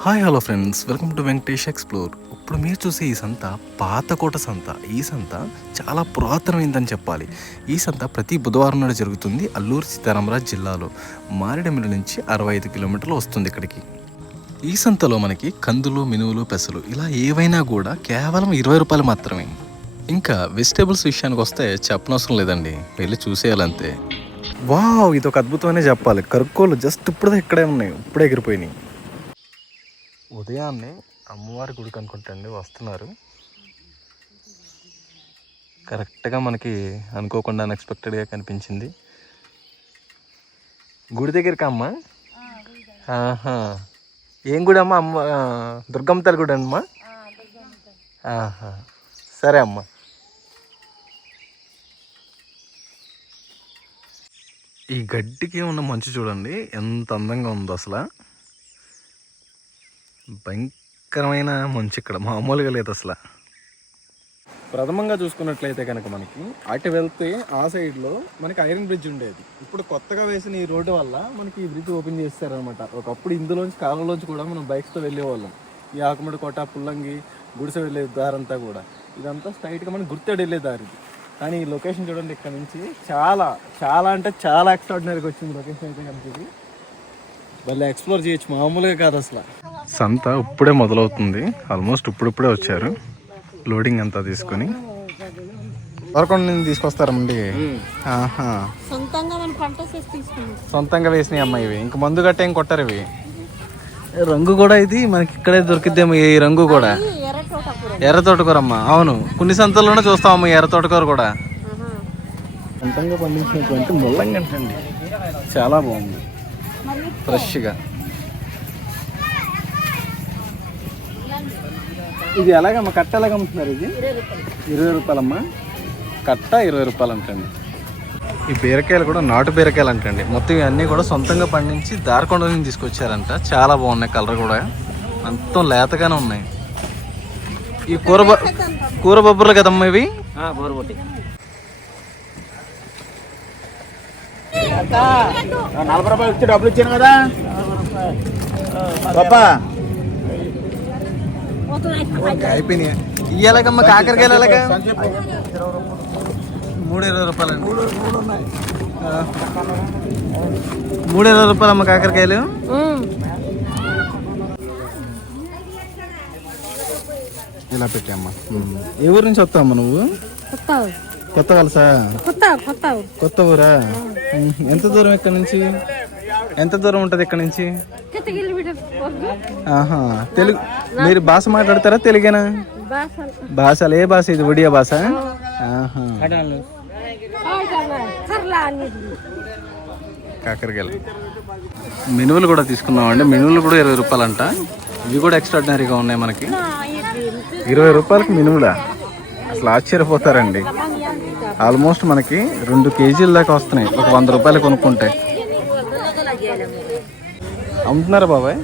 Hi hello friends. Welcome to Venkatesh explore. ఇప్పుడు మీరు చూసే ఈ సంత పాతకోట సంత. ఈ సంత చాలా పురాతనమైందని చెప్పాలి. ఈ సంత ప్రతి బుధవారం నాడు జరుగుతుంది అల్లూరు సీతారామరాజు జిల్లాలో. మారేడుమిల్లి నుంచి అరవై ఐదు కిలోమీటర్లు వస్తుంది ఇక్కడికి. ఈ సంతలో మనకి కందులు మినువులు పెసలు ఇలా ఏవైనా కూడా కేవలం ఇరవై రూపాయలు మాత్రమే. ఇంకా వెజిటేబుల్స్ విషయానికి వస్తే చెప్పనవసరం లేదండి. వెళ్ళి చూసేయాలంతే. వావ్ ఇది ఒక అద్భుతమనే చెప్పాలి. కరుక్కోలు జస్ట్ ఇప్పుడు ఇక్కడే ఉన్నాయి. ఇప్పుడే ఎగిరిపోయినాయి. ఉదయాన్నే అమ్మవారి గుడికి అనుకుంటండి వస్తున్నారు. కరెక్ట్గా మనకి అనుకోకుండా అన్ఎక్స్పెక్టెడ్గా కనిపించింది. గుడి దగ్గరికి అమ్మ? ఆహా. ఏం గుడి అమ్మ? అమ్మ దుర్గమ్మ తల్లి గుడి అమ్మా? ఆహా. సరే అమ్మ. ఈ గడ్డికి ఉన్న మంచు చూడండి ఎంత అందంగా ఉందో అసలు. భయంకరమైన మంచు ఇక్కడ. మామూలుగా లేదు అసలు. ప్రథమంగా చూసుకున్నట్లయితే కనుక మనకి అటు వెళ్తే ఆ సైడ్లో మనకి ఐరన్ బ్రిడ్జ్ ఉండేది. ఇప్పుడు కొత్తగా వేసిన ఈ రోడ్డు వల్ల మనకి ఈ బ్రిడ్జ్ ఓపెన్ చేస్తారనమాట ఒకప్పుడు ఇందులోంచి కాలంలోంచి కూడా మనం బైక్స్తో వెళ్ళేవాళ్ళం. ఈ ఆకుమడి కోట పుల్లంగి గుడిసె వెళ్ళే దారంతా కూడా. ఇదంతా స్ట్రైట్గా మనకి గుర్తాడు వెళ్ళే దారి కానీ ఈ లొకేషన్ చూడండి ఇక్కడ నుంచి. చాలా చాలా అంటే చాలా ఎక్స్ట్రాడినరీగా వచ్చింది లొకేషన్ అయితే కనుక భలే ఎక్స్ప్లోర్ చేయొచ్చు మామూలుగా కాదు అసలు. సంత ఇప్పుడే మొదలవుతుంది. ఆల్మోస్ట్ ఇప్పుడిప్పుడే వచ్చారు. లోడింగ్ అంతా తీసుకొని. వరకొండ నుంచి తీసుకొస్తారండి. ఆహా. సొంతంగా వేసినాయి అమ్మ ఇవి. ఇంక మందు గట్ట ఏం కొట్టారు ఇవి. రంగు కూడా ఇది? మనకి ఇక్కడే దొరికిద్దేమో ఈ రంగు కూడా. ఎర్ర తోటకూర. అమ్మ అవును. కొన్ని సంతల్లోనే చూస్తామమ్మ ఎర్ర తోటకూర కూడా. సొంతంగా పండించినటువంటి ముల్లంగంట అండి చాలా బాగుంది. ఫ్రెష్గా. ఇది ఎలాగమ్మా? కట్ట ఎలాగ అమ్ముతున్నారు ఇది? ఇరవై రూపాయలమ్మా. కట్ట ఇరవై రూపాయలు అంటండి ఈ బీరకాయలు కూడా నాటు బీరకాయలు అంటండి మొత్తం ఇవన్నీ కూడా సొంతంగా పండించి దారకొండ నుంచి తీసుకొచ్చారంట. చాలా బాగున్నాయి కలర్ కూడా. మొత్తం లేతగానే ఉన్నాయి. ఈ కూర కూర బొబ్బర్లు కదమ్మా ఇవి? నలభై రూపాయలు ఇచ్చి డబ్బులు ఇచ్చాను కదా. పాపా అయిపోయినాయి. కాకరకాయలు ఎలాగా? మూడు ఇరవై రూపాయలు మూడు ఇరవై రూపాయలు అమ్మ కాకరకాయలు. ఇలా పెట్టామ్మా ఏ ఊరు నుంచి వస్తావమ్మా నువ్వు? కొత్త కొత్త వలసా కొత్త కొత్త కొత్త ఊరా? ఎంత దూరం ఇక్కడ నుంచి? ఎంత దూరం ఉంటుంది ఇక్కడ నుంచి? ఆహా తెలుగు మీరు భాష మాట్లాడతారా తెలుగేనా? భాషలు ఏ భాష ఇది? ఒడియా భాష? కాకరకాయలు. మెనువులు కూడా తీసుకున్నామండి. మెనువులు కూడా ఇరవై రూపాయలు అంట ఇవి కూడా ఎక్స్ట్రాడినరీగా ఉన్నాయి మనకి. ఇరవై రూపాయలకి మినుములా అసలు ఆశ్చర్యపోతారండి. ఆల్మోస్ట్ మనకి రెండు కేజీల దాకా వస్తున్నాయి. ఒక వంద రూపాయలు కొనుక్కుంటే. అమ్ముతున్నారా బాబాయ్?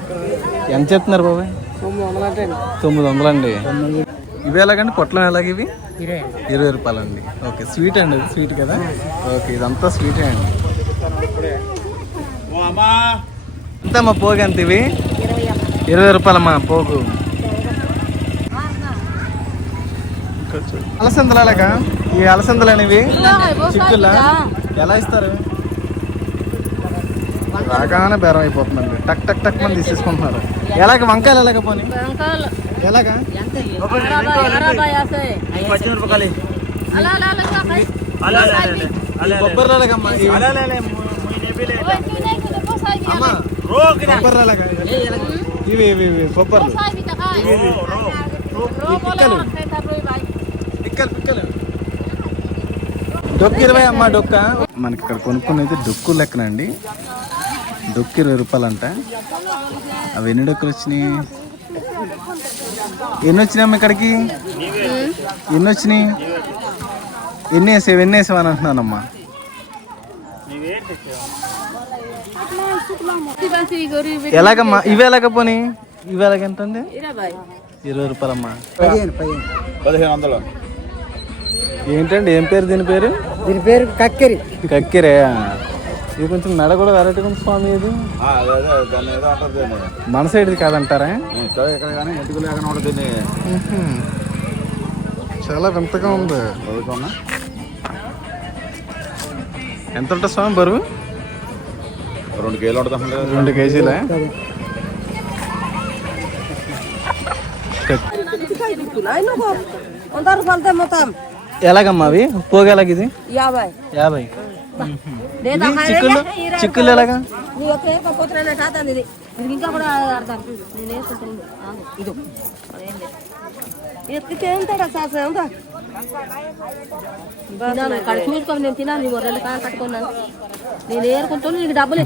ఎంత చెప్తున్నారు బాబాయ్? తొమ్మిది వందలు అండి. ఇవి ఎలాగండి? పొట్లం ఎలాగ ఇవి? ఇరవై రూపాయలు అండి ఓకే స్వీట్ అండి ఇది స్వీట్ కదా? ఓకే ఇదంతా స్వీటే అండి. ఎంతమ్మా పోగు ఎంత ఇవి? ఇరవై రూపాయలమ్మా పోగు. అలసందలు అలాగా ఈ అలసందలు అనేవి చిక్కులా? ఎలా ఇస్తారు? రాగానే బేరం అయిపోతుందండి. టక్ టక్ టక్ మంది తీసేసుకుంటున్నారు. ఎలాగ? వంకాయలు ఎలాగ పోనీ? ఎలాగా? బొబ్బర్లు ఎలాగమ్మా అమ్మా బొబ్బర్లు ఎలాగా? ఇవి ఇవి ఇవి బొబ్బర్లు. పిక్కలు పిక్కలు. డొక్కు ఇరవై అమ్మా డొక్క? మనకి ఇక్కడ కొనుక్కునేది డొక్కు లెక్కనండి. డొక్కు ఇరవై రూపాయలు అంట అవి ఎన్ని డొక్కులు వచ్చినాయి? ఎన్ని వచ్చినాయమ్మా ఇక్కడికి? ఎన్ని వచ్చినాయి? ఎన్ని వేసావు? ఎన్ని వేసావు అని అంటున్నానమ్మా. ఎలాగమ్మా? ఇవి ఎలాగ పోనీ? ఇవి ఎలాగ ఎంత అండి ఇరవై. రూపాయలమ్మా. పదిహేను వందలు. ఏంటండి? ఏం పేరు దీని పేరు? దీని పేరు కక్కెరి. కక్కిరే. ఇది కొంచెం మెడ కూడా వెరైటీగా ఉంది స్వామి ఇది. ఆ, అదే అదే దాన్ని ఏదో అంటారు దీన్ని. మన సైడ్ది కాదంటారా. చాలా వింతగా ఉంది. చదువుకున్నా ఎంత ఉంటుంది స్వామి బరువు? రెండు కేజీలు ఉంటుంది రెండు కేజీలే? వంద రూపాయలతో మొత్తం ఎలాగమ్మా అవి? పోగు ఎలాగ ఇది? యాభై. యాభై. చిక్కులు చిక్కులు ఎలాగా? నేను నేను తినాలి నీ రెండు కాలు కట్టుకున్నాను నేను ఏరుకుంటాను నీకు డబ్బులు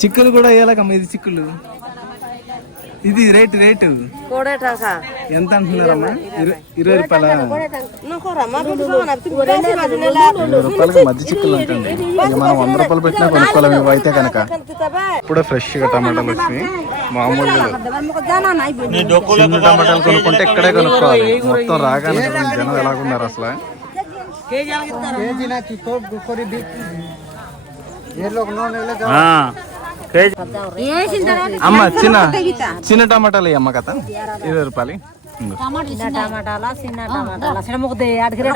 చిక్కులు కూడా ఎలాగమ్మా ఇది చిక్కులు ఇది రేటు రేటు. ఎంత అంటున్నారమ్మా? ఇరు- ఇరవై రూపాయల? ఇరవై రూపాయలకి మధ్య చిక్కులు ఉంటుంది ఇక మనం వంద రూపాయలు పెట్టినా కొనుక్కోవాలి ఇవి అయితే కనుక ఇప్పుడే ఫ్రెష్గా టమాటాలు వచ్చి మామూలుగా. చిన్న టమాటాలు కొనుక్కుంటే ఇక్కడే కొనుక్కోవాలి. మొత్తం రాగానే జనం ఎలాగున్నారు అసలు? అమ్మ చిన్న చిన్న టమాటాలు అమ్మ కథ. ఇరవై రూపాయలు. ఇంగో. టమాటాలా చిన్న టమాటాలా? చిన్న ముగ్గుది అడిగిరే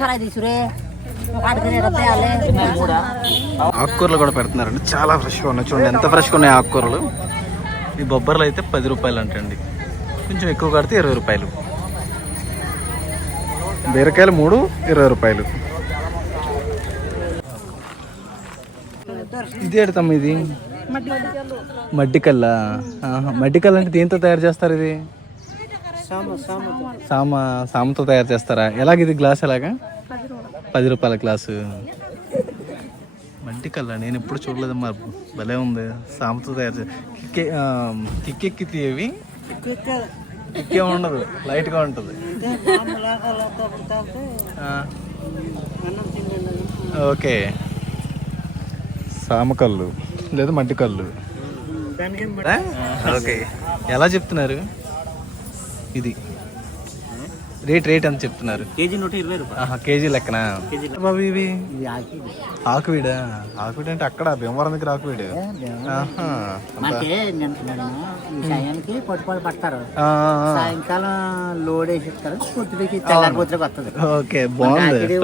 సరే తీసురే. అడిగిరే ఆకుకూరలు కూడా పెడుతున్నారండి. చాలా ఫ్రెష్గా ఉన్నాయి. చూడండి ఎంత ఫ్రెష్గా ఉన్నాయి ఆకుకూరలు. ఈ బొబ్బర్లు అయితే పది రూపాయలు అంటండి. కొంచెం ఎక్కువ కడితే ఇరవై రూపాయలు. బీరకాయలు మూడు ఇరవై రూపాయలు. ఇది ఎడతాం ఇది? ఆహా, మడ్డికల్ అంటే దేంతో తయారు చేస్తారు ఇది? సామ సామతో తయారు చేస్తారా? ఎలాగ ఇది గ్లాస్ ఎలాగా? పది రూపాయల గ్లాసు. మట్టి కల్లా నేను ఎప్పుడు చూడలేదు మరి భలే ఉంది. సామతో తయారు చే కిక్కెక్కి తీయవి కిక్కే ఉండదు. లైట్గా ఉంటుంది. ఓకే. సామకల్లు లేదా మట్టి కల్లు ఆ? ఓకే. ఎలా చెప్తున్నారు? ఇది. రేట్ రేట్ ఎంత చెప్తున్నారు? కేజీ నూట ఇరవై రూపాయలు. ఆహా, కేజీ లెక్కన? బాబు ఇవి? ఆకువీడా? ఆకువీడు అంటే అక్కడ భీమవరం. దగ్గర ఆకువీడు పట్టుకోవాలి పడతారు సాయంకాలం లోడ్ వేసి ఇస్తారు. వస్తుంది. ఓకే బాగుంది.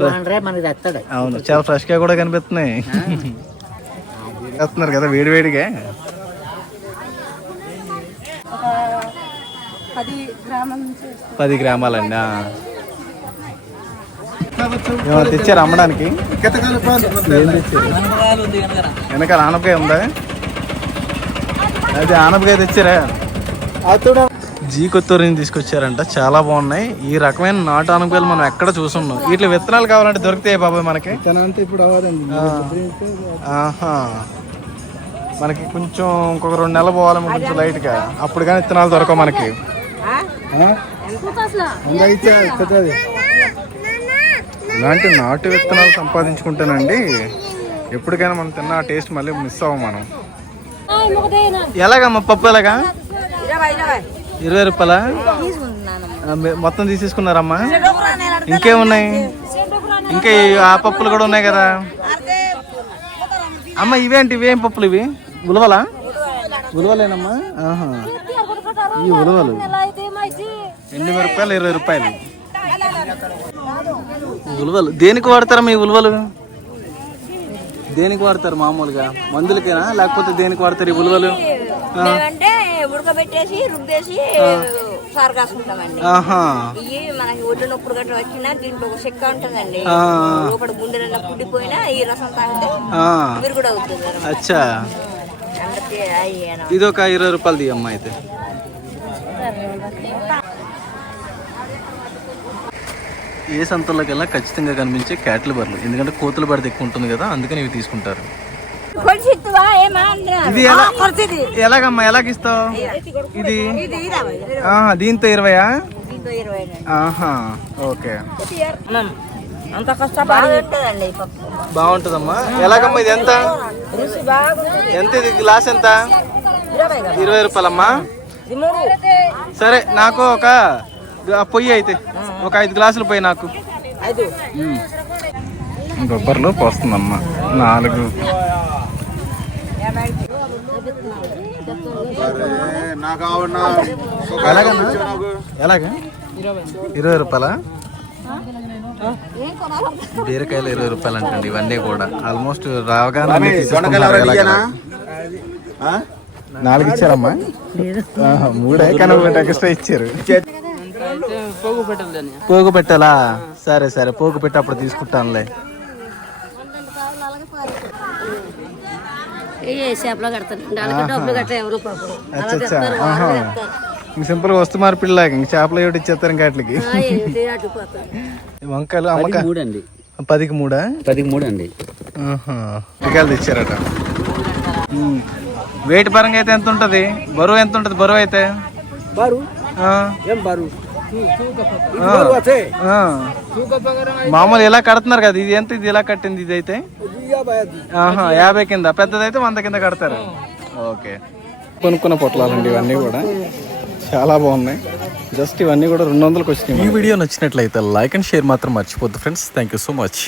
మనకి తెస్తాడు అవును చాలా ఫ్రెష్గా కూడా కనిపిస్తున్నాయి. చేస్తున్నారు కదా వేడి వేడిగా. పది గ్రామం నుంచి పది గ్రామాలండి తెచ్చారు అమ్మడానికి? వెనకాల ఆనపకాయ ఉందా? అదే ఆనపకాయ తెచ్చారా? జీ కొత్తూరుని తీసుకొచ్చారంట చాలా బాగున్నాయి. ఈ రకమైన నాటు ఆనపకాయలు మనం ఎక్కడ చూసున్నాం? వీటిలో విత్తనాలు కావాలంటే దొరుకుతాయి బాబాయ్ మనకి? ఇప్పుడు. ఆహా. మనకి కొంచెం ఇంకొక రెండు నెలలు పోవాలి కొంచెం లైట్గా అప్పుడు కానీ విత్తనాలు దొరకవు మనకి ఇలాంటి నాటు విత్తనాలు సంపాదించుకుంటేనండి ఎప్పటికైనా మనం తిన్న ఆ టేస్ట్ మళ్ళీ మిస్ అవ్వం మనం ఎలాగమ్మా పప్పు ఎలాగా ఇరవై రూపాయల మొత్తం తీసేసుకున్నారమ్మా ఇంకేమున్నాయి ఇంకా ఆ పప్పులు కూడా ఉన్నాయి కదా అమ్మ ఇవేంటి ఇవేం పప్పులు ఇవి ఉలవలా? ఉలవలేనమ్మా? ఆహా. ఈ ఉలవలు. ఎనిమిది రూపాయలు ఇరవై రూపాయలు. ఉలవలు. దేనికి వాడతారమ్మా ఈ ఉలవలు? దేనికి వాడతారు మామూలుగా? మందులకేనా? లేకపోతే దేనికి వాడతారు ఈ ఉలవలు? అంటే ఉడకబెట్టేసి రుబ్బేసి సారు కాసుకుంటామండి ఇవి మనకి ఒడ్డు నొప్పులు గట్రా వచ్చినా దీంట్లో ఒక చెక్క ఉంటుందండి. లోపల గుండెలలో పుట్టిపోయినా ఈ రసం తాగితే మీరు కూడా అవుతుంది. అచ్చా. ఇది ఒక ఇరవై రూపాయలు తీయమ్మ అయితే. ఏ సంతల్లోకి వెళ్ళా ఖచ్చితంగా కనిపించే క్యాట్లు బర్రెలు. ఎందుకంటే కోతుల బరిద ఎక్కువ ఉంటుంది కదా అందుకని ఇవి తీసుకుంటారు. ఇది ఎలా. ఎలాగమ్మా? ఎలాగిస్తావు ఇది? దీంతో ఇరవయా? ఆహా ఓకే. అంత కష్టపడి బాగుంటుందమ్మా. ఎలాగమ్మా ఇది ఎంత? రుచి బాగుంది. ఎంత ఇది? గ్లాస్ ఎంత? ఇరవై రూపాయలమ్మా. సరే నాకు ఒక పొయ్యి అయితే. ఒక ఐదు గ్లాసులు పోయి నాకు. బొబ్బర్లో పోస్తుందమ్మ. నాలుగు. ఎలాగన్నా? ఎలాగా? ఇరవై. రూపాయలా? బీరకాయలు ఇరవై రూపాయలు అంటండి ఇవన్నీ కూడా. ఆల్మోస్ట్ రావగానే. నాలుగు ఇచ్చారమ్మా? మూడే కానీ ఒకటి ఎక్స్ట్రా ఇచ్చారు. పోగు పెట్టాలా? సరే సరే పోగు పెట్టి అప్పుడు తీసుకుంటానులే. ఏ చేపలో కడతాను. దానికి డబ్బులు కట్ట ఇంక సింపుల్ వస్తు మార్పిడిలాగా ఇంక చేపలు ఏమిటి ఇచ్చేస్తారు ఇంకా వాటికి. అటుపోతాను వంకాయలు అమ్మక మూడు అండి పదికి మూడా? పదికి మూడు అండి ఆహా. వంకాయలు తెచ్చారట. వెయిట్ పరంగా అయితే ఎంత ఉంటది? బరువు ఎంత ఉంటది? బరువు అయితే? బారు ఆ. ఏం బారు ఆ. ఆ. మామూలు ఇలా కడుతున్నారు కదా ఇది ఎంత ఇది ఇలా కట్టింది ఇది అయితే ఆహా యాభై కింద పెద్దదైతే వంద కింద కడతారు. ఓకే. కొనుక్కున్న పొట్లాలండి ఇవన్నీ కూడా. చాలా బాగున్నాయి. జస్ట్ ఇవన్నీ కూడా రెండు వందలకు వచ్చినాయి ఈ వీడియో నచ్చినట్లయితే లైక్ అండ్ షేర్ మాత్రం మర్చిపోద్దు friends. Thank you so much